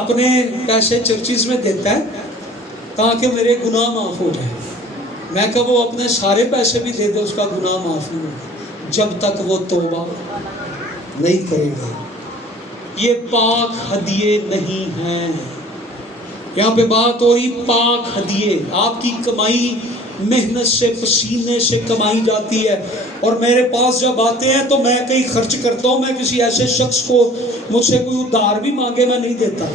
اپنے پیسے چرچز میں دیتا ہے تاکہ میرے گناہ معاف ہو جائے. میں کہا وہ اپنے سارے پیسے بھی دے دے، اس کا گناہ معاف نہیں ہوگا جب تک وہ توبہ نہیں کرے گا. یہ پاک ہدیے نہیں ہیں. یہاں پہ بات ہو رہی پاک ہدیے. آپ کی کمائی محنت سے پسینے سے کمائی جاتی ہے، اور میرے پاس جب آتے ہیں تو میں کہیں خرچ کرتا ہوں. میں کسی ایسے شخص کو مجھ سے کوئی ادھار بھی مانگے میں نہیں دیتا.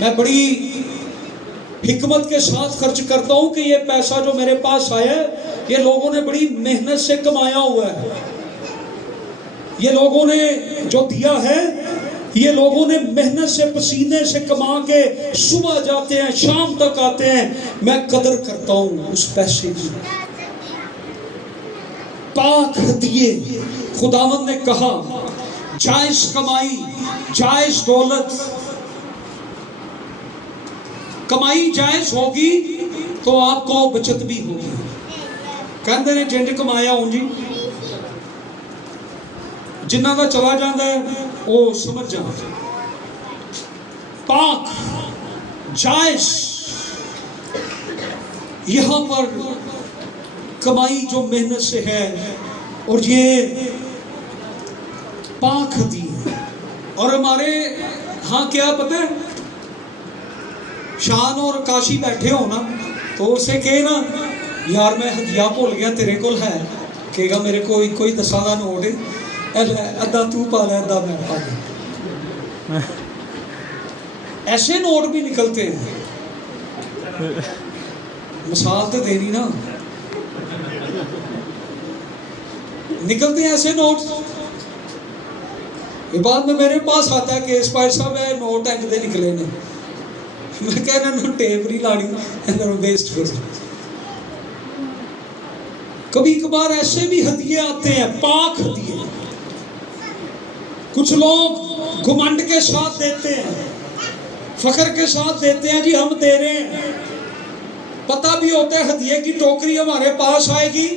میں بڑی حکمت کے ساتھ خرچ کرتا ہوں کہ یہ پیسہ جو میرے پاس آیا ہے یہ لوگوں نے بڑی محنت سے کمایا ہوا ہے. یہ لوگوں نے جو دیا ہے یہ لوگوں نے محنت سے پسینے سے کما کے صبح جاتے ہیں شام تک آتے ہیں. میں قدر کرتا ہوں اس پیسے کی. پاک ہدیے. خداوند نے کہا جائز کمائی، جائز دولت، کمائی جائز ہوگی تو آپ کو بچت بھی ہوگی. کہندے نے جنج کمایا ہوں جی، جنہ کا چلا جاتا ہے وہ سمجھ جانا. پاک جائز، یہاں پر کمائی جو محنت سے ہے، اور یہ پاک ہدیے. اور ہمارے ہاں کیا پتہ ہے، شان اور کاشی بیٹھے ہو نا تو اسے کہے نا یار میں ہدیہ بھول گیا تیرے کول ہے، کہے گا میرے کو کوئی 10 کا نوٹ ہے، ادھا تو پا لے ادھا میں پا لے. ایسے نوٹ بھی نکلتے ہیں، مثال تو دینی نا، نکلتے ہیں ایسے نوٹ. یہ بعد میں میرے پاس آتا ہے کہ اس پائر صاحب ہے نوٹ اینک دے نکلے نے، میں کہنا انہوں ٹیپ نہیں لانی انہوں ویسٹ کر. کبھی کبھار ایسے بھی ہدیے آتے ہیں، پاک ہدیے. کچھ لوگ گھمنڈ کے ساتھ دیتے ہیں، فخر کے ساتھ دیتے ہیں، جی ہم دے رہے ہیں. پتہ بھی ہوتا ہے ہدیے کی ٹوکری ہمارے پاس آئے گی،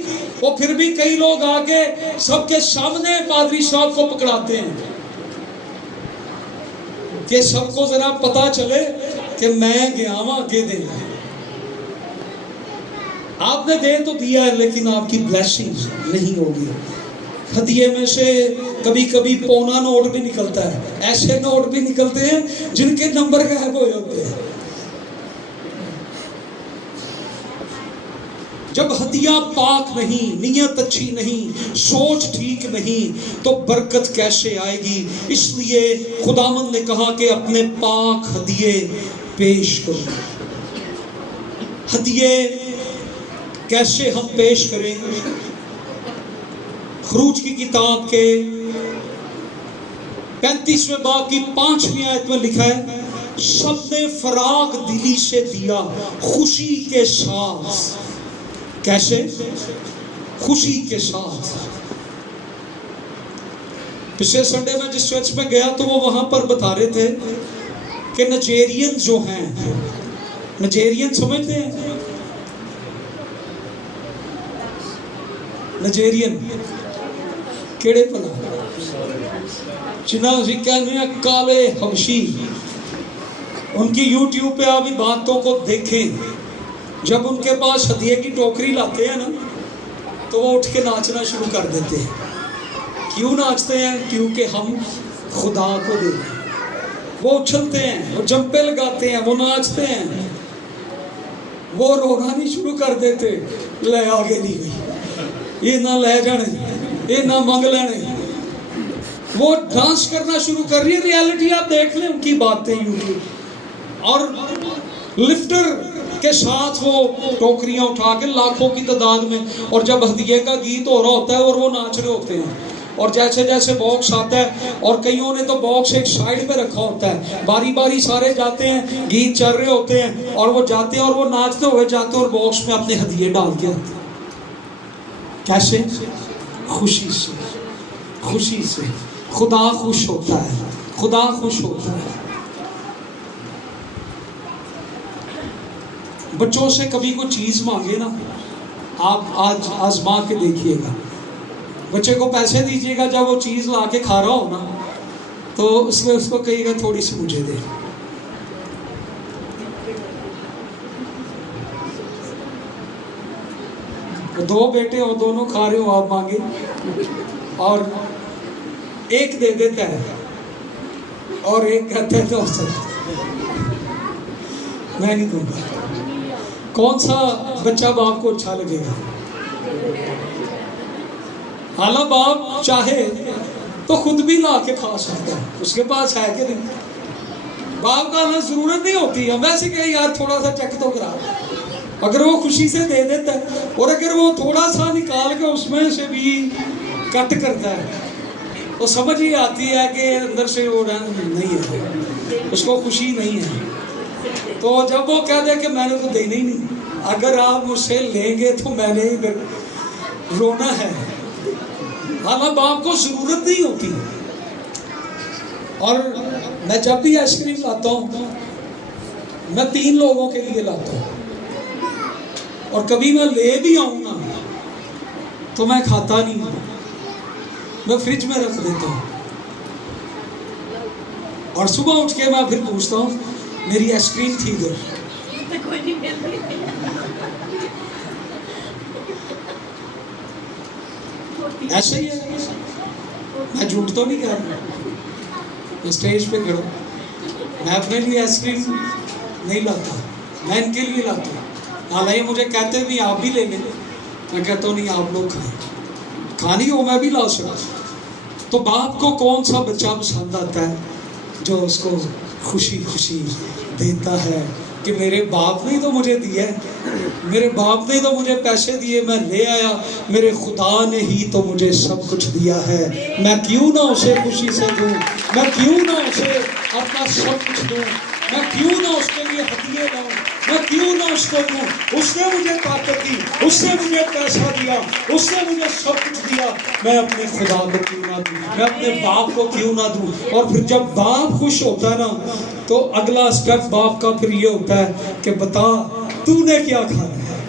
وہ پھر بھی کئی لوگ آگے سب کے سامنے پادری صاحب کو پکڑاتے ہیں کہ سب کو ذرا پتا چلے کہ میں گیا ہوں آگے دے. آپ نے دے تو دیا ہے لیکن آپ کی بلیسنگ نہیں ہوگی. ہدیے میں سے کبھی کبھی پونا نوٹ بھی نکلتا ہے، ایسے نوٹ بھی نکلتے ہیں جن کے نمبر غائب ہو جاتے ہیں. جب ہدیہ پاک نہیں، نیت اچھی نہیں، سوچ ٹھیک نہیں، تو برکت کیسے آئے گی؟ اس لیے خداوند نے کہا کہ اپنے پاک ہدیے پیش کرو. ہدیے کیسے ہم پیش کریں؟ خروج کی کتاب کے 35ویں باب کی 5ویں آیت میں لکھا ہے سب نے فراغ دلی سے دیا خوشی کے ساتھ. کیسے؟ خوشی کے ساتھ. پچھلے سنڈے میں جس چرچ میں گیا تو وہ وہاں پر بتا رہے تھے کہ نائجیرین جو ہیں، نائجیرین سمجھتے ہیں؟ نائجیرین کیڑے پلا جنہاں کہنے ہیں کالے حبشی. ان کی یوٹیوب پہ آپ باتوں کو دیکھیں. جب ان کے پاس ہدیے کی ٹوکری لاتے ہیں نا تو وہ اٹھ کے ناچنا شروع کر دیتے ہیں. کیوں ناچتے ہیں؟ کیونکہ ہم خدا کو دے دیں. وہ اچھلتے ہیں، وہ جمپے لگاتے ہیں، وہ ناچتے ہیں، وہ رونا نہیں شروع کر دیتے لے آگے نہیں گئی، یہ نہ لے جانے، یہ نہ منگ لینے. وہ ڈانس کرنا شروع کر رہی ہے. ریالٹی آپ دیکھ لیں ان کی باتیں یوٹیوب. اور لفٹر کے ساتھ وہ ٹوکریاں اٹھا کے لاکھوں کی تعداد میں، اور جب ہدیے کا گیت ہو رہا ہوتا ہے اور وہ ناچ رہے ہوتے ہیں، اور جیسے جیسے باکس آتا ہے، اور کئیوں نے تو باکس ایک سائڈ پہ رکھا ہوتا ہے، باری باری سارے جاتے ہیں، گیت چل رہے ہوتے ہیں اور وہ جاتے ہیں اور وہ ناچتے ہوئے جاتے ہیں اور باکس میں اپنے ہدیے ڈال کے آتے ہیں. کیسے؟ خوشی سے. خوشی سے. خدا خوش ہوتا ہے، خدا خوش ہوتا ہے. بچوں سے کبھی کوئی چیز مانگے نا، آپ آج آزما کے دیکھیے گا. بچے کو پیسے دیجیے گا، جب وہ چیز لا کے کھا رہا ہو نا تو اس میں اس کو کہیے گا تھوڑی سی مجھے دے. دو بیٹے ہو، دونوں کھا رہے ہو، آپ مانگے اور ایک دے دیتا ہے اور ایک کہتا ہے تو میں نہیں دوں گا. کون سا بچہ باپ کو اچھا لگے گا؟ حالانکہ باپ چاہے تو خود بھی لا کے کھا سکتا ہے، اس کے پاس ہے کہ نہیں. باپ کا ضرورت نہیں ہوتی، ہم ایسے کہ یار تھوڑا سا چیک تو کرا. اگر وہ خوشی سے دے دیتا ہے، اور اگر وہ تھوڑا سا نکال کے اس میں سے بھی کٹ کرتا ہے تو سمجھ ہی آتی ہے کہ اندر سے وہ نہیں ہے، اس کو خوشی نہیں ہے. تو جب وہ کہہ دے کہ میں نے تو دینا ہی نہیں، اگر آپ مجھ سے لیں گے تو میں نے ادھر رونا ہے، حالانکہ باپ کو ضرورت نہیں ہوتی. اور میں جب بھی آئس کریم لاتا ہوں میں 3 لوگوں کے لیے لاتا ہوں، اور کبھی میں لے بھی آؤں نا تو میں کھاتا نہیں ہوں، میں فریج میں رکھ دیتا ہوں، اور صبح اٹھ کے میں پھر پوچھتا ہوں میری آئس کریم تھی ادھر. ایسے ہی ہے، میں جھوٹ تو نہیں کہہ رہا. میں اسٹیج پہ کھڑا، میں اپنے لیے آئس کریم نہیں لاتا، میں ان کے لیے لاتا ہوں. حالانکہ مجھے کہتے بھی آپ بھی لے لیں، میں کہتا ہوں نہیں آپ لوگ کھائیں، کھانی ہو میں بھی لا سکتا. تو باپ کو کون سا بچہ پسند آتا ہے جو اس کو خوشی خوشی دیتا ہے کہ میرے باپ نے تو مجھے دیا ہے، میرے باپ نے تو مجھے پیسے دیے، میں لے آیا، میرے خدا نے ہی تو مجھے سب کچھ دیا ہے، میں کیوں نہ اسے خوشی سے دوں، میں کیوں نہ اسے اپنا سب کچھ دوں، میں کیوں نہ اس کے لیے ہدیے لاؤں، میں کیوں نہ اس کو دوں. اس نے مجھے طاقت دی، اس نے مجھے پیسہ دیا، اس نے مجھے سب کچھ دیا، میں اپنے خدا کو کیوں نہ دوں، میں اپنے باپ کو کیوں نہ دوں. اور پھر جب باپ خوش ہوتا ہے نا تو اگلا اسٹیپ باپ کا پھر یہ ہوتا ہے کہ بتا تو نے کیا کھانا ہے.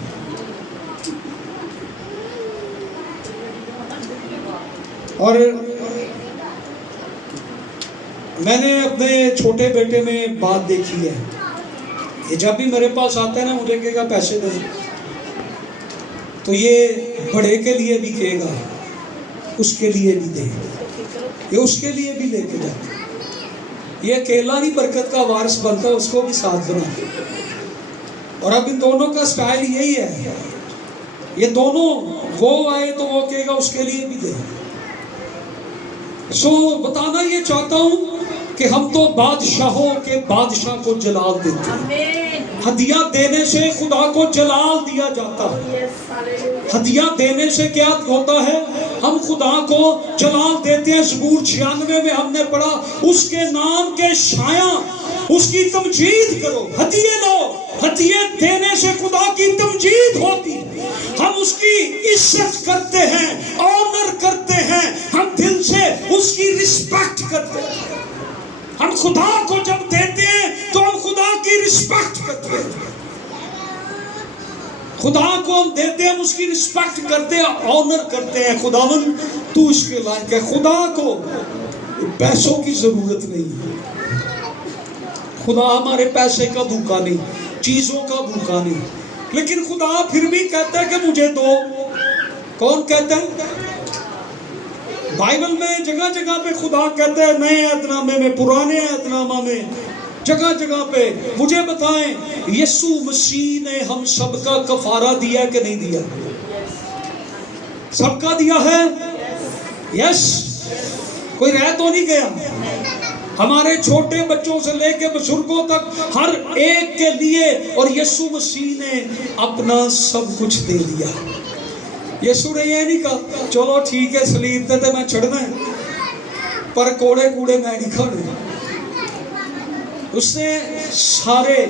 اور میں نے اپنے چھوٹے بیٹے میں بات دیکھی ہے، یہ جب بھی میرے پاس آتا ہے نا مجھے کہے گا پیسے دے، تو یہ بڑے کے لیے بھی کہے گا اس کے لیے بھی دے، یہ اس کے لیے بھی لے کے جاتا. یہ اکیلا نہیں برکت کا وارث بنتا، اس کو بھی ساتھ بنا. اور اب ان دونوں کا سٹائل یہی ہے، یہ دونوں وہ آئے تو وہ کہے گا اس کے لیے بھی دے. سو بتانا یہ چاہتا ہوں کہ ہم تو بادشاہوں کے بادشاہ کو جلال دیتے ہیں. ہدیہ دینے سے خدا کو جلال دیا جاتا ہے. ہدیہ دینے سے کیا ہوتا ہے؟ ہم خدا کو جلال دیتے ہیں. زبور 96 میں ہم نے پڑھا اس کے نام کے شایع اس کی تمجید کرو. ہدیے لو، ہدیے دینے سے خدا کی تمجید ہوتی ہے. ہم اس کی عزت کرتے ہیں، آنر کرتے ہیں، ہم دل سے اس کی رسپیکٹ کرتے ہیں. ہم خدا کو جب دیتے ہیں تو ہم خدا کی رسپیکٹ کرتے ہیں. خدا کو ہم دیتے ہیں، ہم اس کی رسپیکٹ کرتے ہیں، آنر کرتے ہیں. خداوند تو اس کے لائق ہے. خدا کو پیسوں کی ضرورت نہیں، خدا ہمارے پیسے کا بھوکا نہیں، چیزوں کا بھوکا نہیں. لیکن خدا پھر بھی کہتا ہے کہ مجھے دو. کون کہتا ہے؟ بائبل میں جگہ جگہ پہ خدا کہتا ہے، نئے عہد نامے میں، پرانے عہد نامہ میں، جگہ جگہ پہ. مجھے بتائیں یسوع مسیح نے ہم سب کا کفارہ دیا کہ نہیں دیا؟ سب کا دیا ہے. یس، کوئی رہ تو نہیں گیا. ہمارے چھوٹے بچوں سے لے کے بزرگوں تک ہر ایک کے لیے. اور یسوع مسیح نے اپنا سب کچھ دے دیا. یسوع نے یہ نہیں کہا چلو ٹھیک ہے سلیب تے میں چڑھنا ہے پر کوڑے کوڑے میں نہیں کھانے. اس نے سارے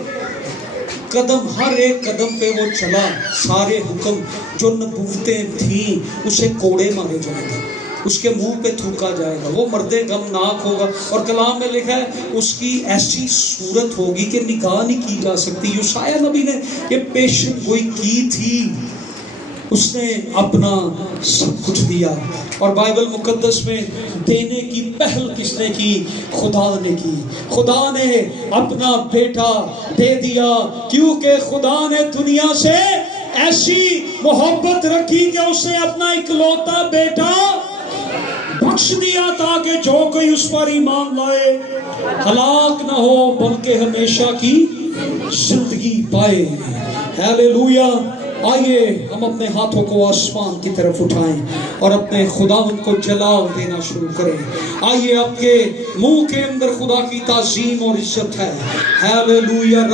قدم، ہر ایک قدم پہ وہ چلا. سارے حکم جو نبوتیں تھیں اسے کوڑے مارے جائیں گے، اس کے منہ پہ تھوکا جائے گا، وہ مرد غمناک ہوگا. اور کلام میں لکھا ہے اس کی ایسی صورت ہوگی کہ نگاہ نہیں کی جا سکتی. یوشعیاہ نبی نے یہ پیشن گوئی کی تھی. اس نے اپنا سب کچھ دیا. اور بائبل مقدس میں دینے کی پہل کس نے کی؟ خدا نے کی. خدا نے اپنا بیٹا دے دیا کیونکہ خدا نے دنیا سے ایسی محبت رکھی کہ اس نے اپنا اکلوتا بیٹا بخش دیا تاکہ جو کوئی اس پر ایمان لائے ہلاک نہ ہو بلکہ ہمیشہ کی زندگی پائے. ہیلیلویا. آئیے ہم اپنے ہاتھوں کو آسمان کی طرف اٹھائیں اور اپنے خداوند کو جلال دینا شروع کریں. آئیے آپ کے منہ کے اندر خدا کی تعظیم اور عزت ہے. ہیلیلویا.